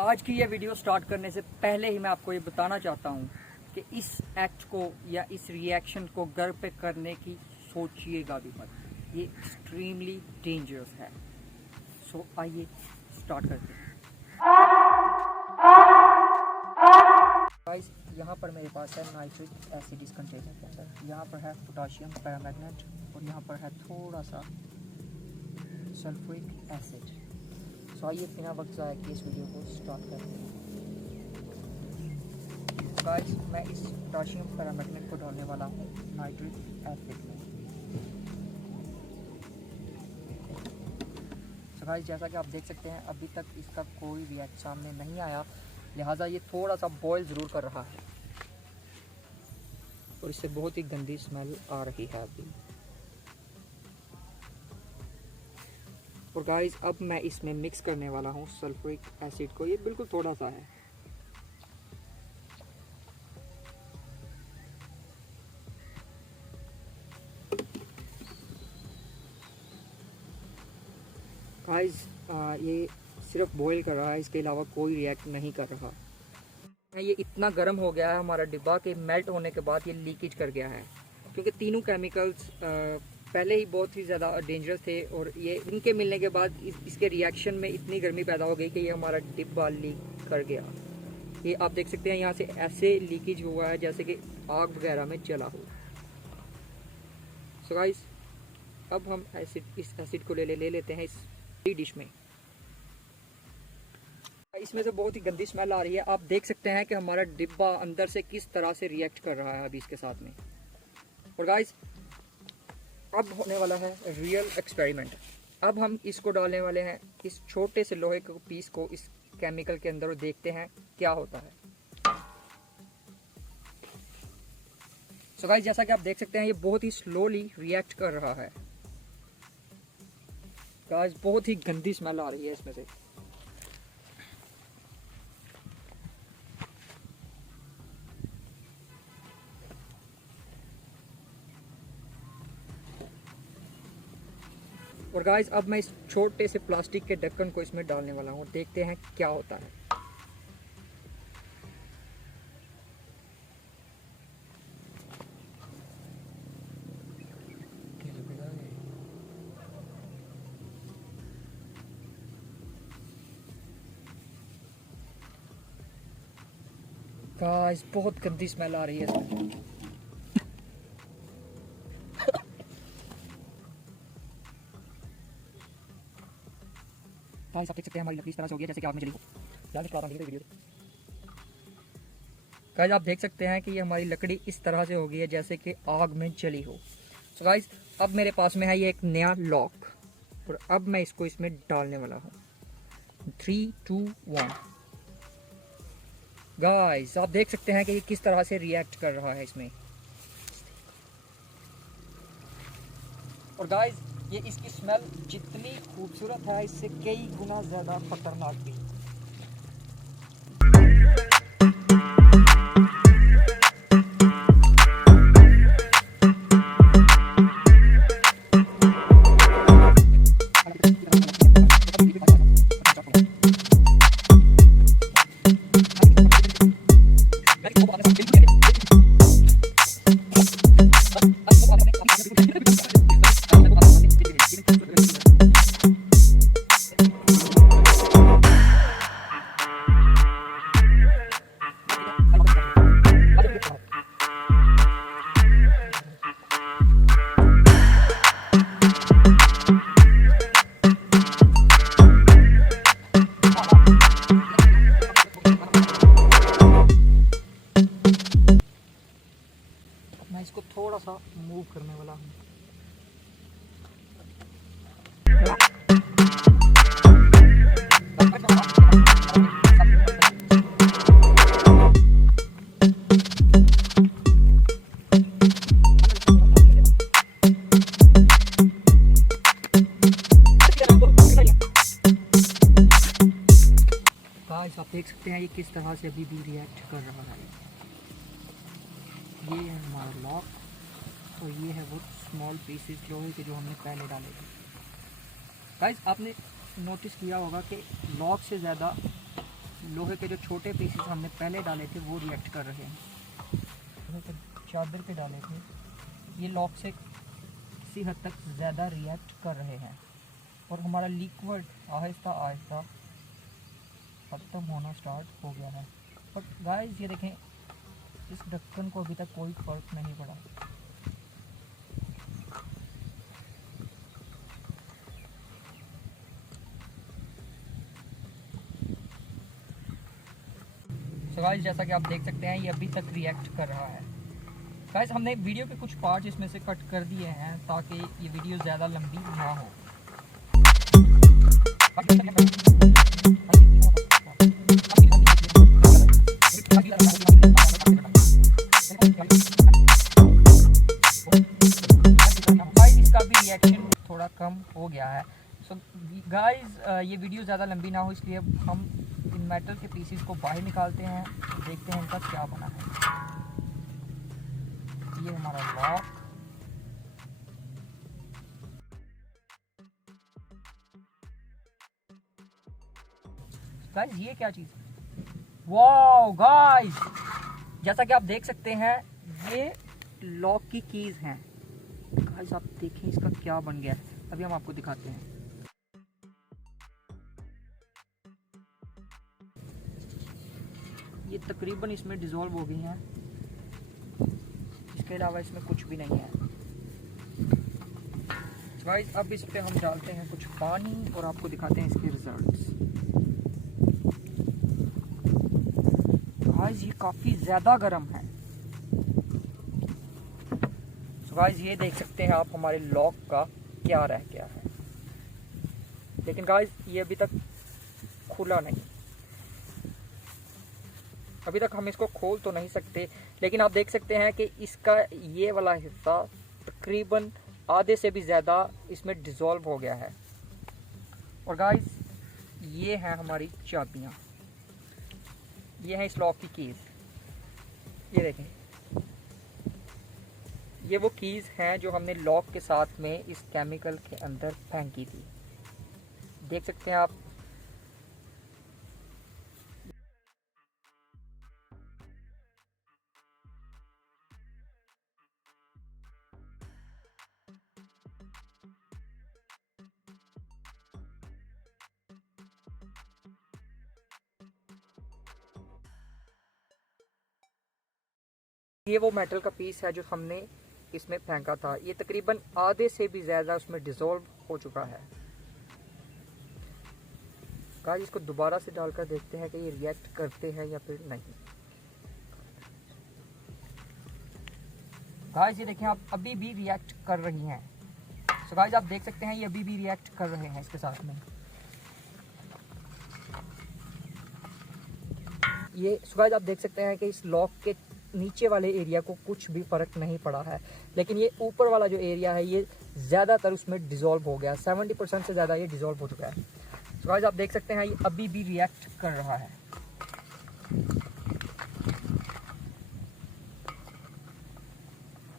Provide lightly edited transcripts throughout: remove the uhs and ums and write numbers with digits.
आज की ये वीडियो स्टार्ट करने से पहले ही मैं आपको ये बताना चाहता हूँ कि इस एक्ट को या इस रिएक्शन को घर पे करने की सोचिएगा भी मत। ये एक्सट्रीमली डेंजरस है। सो आइए स्टार्ट करते हैं। गाइस, यहाँ पर मेरे पास है नाइट्रिक एसिड इस कंटेनर के अंदर, यहाँ पर है पोटाशियम पैरामैग्नेट और यहाँ पर है थोड़ा सा सल्फ्यूरिक एसिड। सो आइए बिना वक्त ज़ाया किए इस वीडियो को स्टार्ट करते हैं। गाइस, मैं इस पोटाशियम पैरामैग्नेट को डालने वाला हूँ नाइट्रिक एसिड में। सो गाइस, जैसा कि आप देख सकते हैं अभी तक इसका कोई रिएक्ट सामने नहीं आया, लिहाजा ये थोड़ा सा बॉयल ज़रूर कर रहा है और इससे बहुत ही गंदी स्मेल आ रही है अभी। और गाइस, अब मैं इसमें मिक्स करने वाला हूँ सल्फ्यूरिक एसिड को। ये बिल्कुल थोड़ा सा है। गाइस, ये सिर्फ बॉईल कर रहा है, इसके अलावा कोई रिएक्ट नहीं कर रहा। ये इतना गर्म हो गया है हमारा डिब्बा कि मेल्ट होने के बाद ये लीकेज कर गया है, क्योंकि तीनों केमिकल्स पहले ही बहुत ही ज़्यादा डेंजरस थे और ये इनके मिलने के बाद इसके रिएक्शन में इतनी गर्मी पैदा हो गई कि ये हमारा डिब्बा लीक कर गया। ये आप देख सकते हैं यहाँ से ऐसे लीकेज हुआ है जैसे कि आग वगैरह में जला हो। सो गाइस, अब हम इस एसिड को ले लेते हैं इस डिश में। इसमें से बहुत ही गंदी स्मेल आ रही है। आप देख सकते हैं कि हमारा डिब्बा अंदर से किस तरह से रिएक्ट कर रहा है अभी इसके साथ में। और गाइस, अब होने वाला है रियल एक्सपेरिमेंट। अब हम इसको डालने वाले हैं इस छोटे से लोहे के पीस को इस केमिकल के अंदर और देखते हैं क्या होता है। सो गाइस, जैसा कि आप देख सकते हैं ये बहुत ही स्लोली रिएक्ट कर रहा है। गाइस, बहुत ही गंदी स्मेल आ रही है इसमें से। और गाइस, अब मैं इस छोटे से प्लास्टिक के ढक्कन को इसमें डालने वाला हूँ और देखते हैं क्या होता है। गाइस, बहुत गंदी स्मेल आ रही है इसमें। गाइस, आप देख सकते हैं हमारी लकड़ी इस तरह से हो गई है जैसे कि आग में जली हो। गाइस, आप देख सकते हैं कि ये हमारी लकड़ी इस तरह से हो गई है जैसे कि आग में जली हो। सो गाइस, अब मेरे पास में है ये एक नया लॉक और अब मैं इसको इसमें डालने वाला हूँ। 3, 2, 1। गाइस, आप देख सकते हैं कि ये किस तरह से रिएक्ट कर रहा है इसमें। और गाइस, ये इसकी स्मेल जितनी खूबसूरत है इससे कई गुना ज़्यादा खतरनाक भी। मैं इसको थोड़ा सा मूव करने वाला हूँ। गाइस, आप देख सकते हैं ये किस तरह से अभी भी रिएक्ट कर रहा है। ये है हमारा लॉक और ये है वो स्मॉल पीसेस लोहे के जो हमने पहले डाले थे। गाइस, आपने नोटिस किया होगा कि लॉक से ज़्यादा लोहे के जो छोटे पीसेस हमने पहले डाले थे वो रिएक्ट कर रहे हैं। लोहे के चादर पे डाले थे, ये लॉक से किसी हद तक ज़्यादा रिएक्ट कर रहे हैं और हमारा लिक्विड आहिस्ता आहिस्ता ख़त्म होना स्टार्ट हो गया है। बट गाइस ये देखें, इस ढक्कन को अभी तक कोई फ़र्क नहीं पड़ा। तो गाइस जैसा कि आप देख सकते हैं ये अभी तक रिएक्ट कर रहा है। गाइस हमने वीडियो के कुछ पार्ट्स इसमें से कट कर दिए हैं ताकि ये वीडियो ज़्यादा लंबी ना हो। गाइस इसका भी रिएक्शन थोड़ा कम हो गया है। सो गाइस ये वीडियो ज़्यादा लंबी ना हो इसलिए अब हम इन मेटल के पीसेस को बाहर निकालते हैं, देखते हैं इनका क्या बना है। ये हमारा लॉक, गाइस ये क्या चीज़ है? वाओ गाइस, जैसा कि आप देख सकते हैं ये लॉक की कीज हैं। गाइस आप देखें इसका क्या बन गया है, अभी हम आपको दिखाते हैं। ये तकरीबन इसमें डिज़ोल्व हो गई हैं, इसके अलावा इसमें कुछ भी नहीं है। गाइस अब इस पे हम डालते हैं कुछ पानी और आपको दिखाते हैं इसके रिजल्ट्स। गाइस ये काफ़ी ज़्यादा गर्म है। गाइस ये देख सकते हैं आप हमारे लॉक का क्या रह गया है, लेकिन गाइस ये अभी तक खुला नहीं। अभी तक हम इसको खोल तो नहीं सकते, लेकिन आप देख सकते हैं कि इसका ये वाला हिस्सा तकरीबन आधे से भी ज़्यादा इसमें डिज़ोल्व हो गया है। और गाइस ये हैं हमारी चाबियाँ, ये हैं इस लॉक की कीज़। ये देखें, ये वो कीज़ हैं जो हमने लॉक के साथ में इस केमिकल के अंदर फेंकी थी। देख सकते हैं आप। ये वो मेटल का पीस है जो हमने इसमें फेंका था, ये तकरीबन आधे से भी ज़्यादा उसमें डिज़ोल्व हो चुका है। गाइस इसको दोबारा से डालकर देखते हैं कि ये रिएक्ट करते हैं या फिर नहीं। गाइस ये देखें, आप अभी भी रिएक्ट कर रही हैं। सो गाइस आप देख सकते हैं ये अभी भी रिएक्ट कर रहे हैं इसके साथ में। ये सो गाइस आप देख सकते हैं कि इस लॉक के नीचे वाले एरिया को कुछ भी फ़र्क नहीं पड़ा है, लेकिन ये ऊपर वाला जो एरिया है ये ज़्यादातर उसमें डिज़ोल्व हो गया, 70% से ज़्यादा ये डिज़ोल्व हो चुका है। तो गाइस आप देख सकते हैं ये अभी भी रिएक्ट कर रहा है।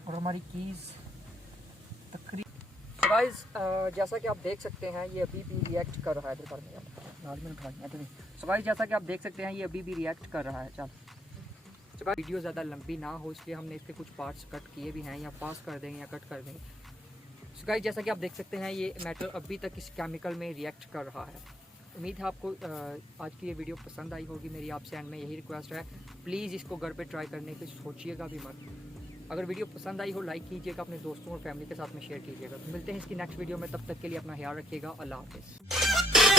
और हमारी कीज़ तकरीबन, तो गाइस जैसा कि आप देख सकते हैं ये अभी भी रिएक्ट कर रहा है। तो गाइस जैसा कि आप देख सकते हैं ये अभी भी रिएक्ट कर रहा है। चल वीडियो ज़्यादा लंबी ना हो इसलिए हमने इसके कुछ पार्ट्स कट किए भी हैं, या पास कर देंगे या कट कर देंगे। सो गाइस जैसा कि आप देख सकते हैं ये मेटल अभी तक इस केमिकल में रिएक्ट कर रहा है। उम्मीद है आपको आज की ये वीडियो पसंद आई होगी। मेरी आपसे एंड में यही रिक्वेस्ट है, प्लीज़ इसको घर पे ट्राई करने की सोचिएगा भी मत। अगर वीडियो पसंद आई हो लाइक कीजिएगा, अपने दोस्तों और फैमिली के साथ में शेयर कीजिएगा। तो मिलते हैं इसकी नेक्स्ट वीडियो में, तब तक के लिए अपना ख्याल रखिएगा। अल्लाह हाफ़िज़।